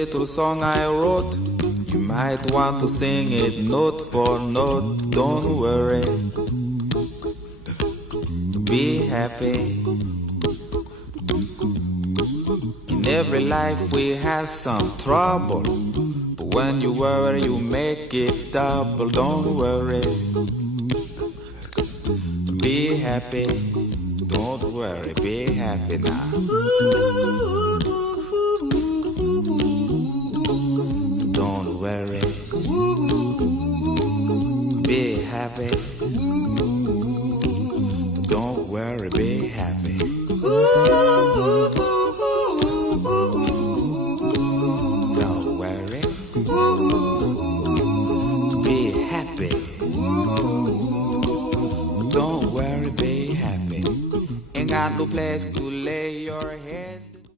little song I wrote. You might want to sing it note for note. Don't worry, be happy. In every life we have some trouble, but when you worry you make it double. Don't worry, be happy. Don't worry, be happy now. Don't worry, be happy. Don't worry, be happy. Don't worry, be happy. Don't worry, be happy. Ain't got no place to lay your head.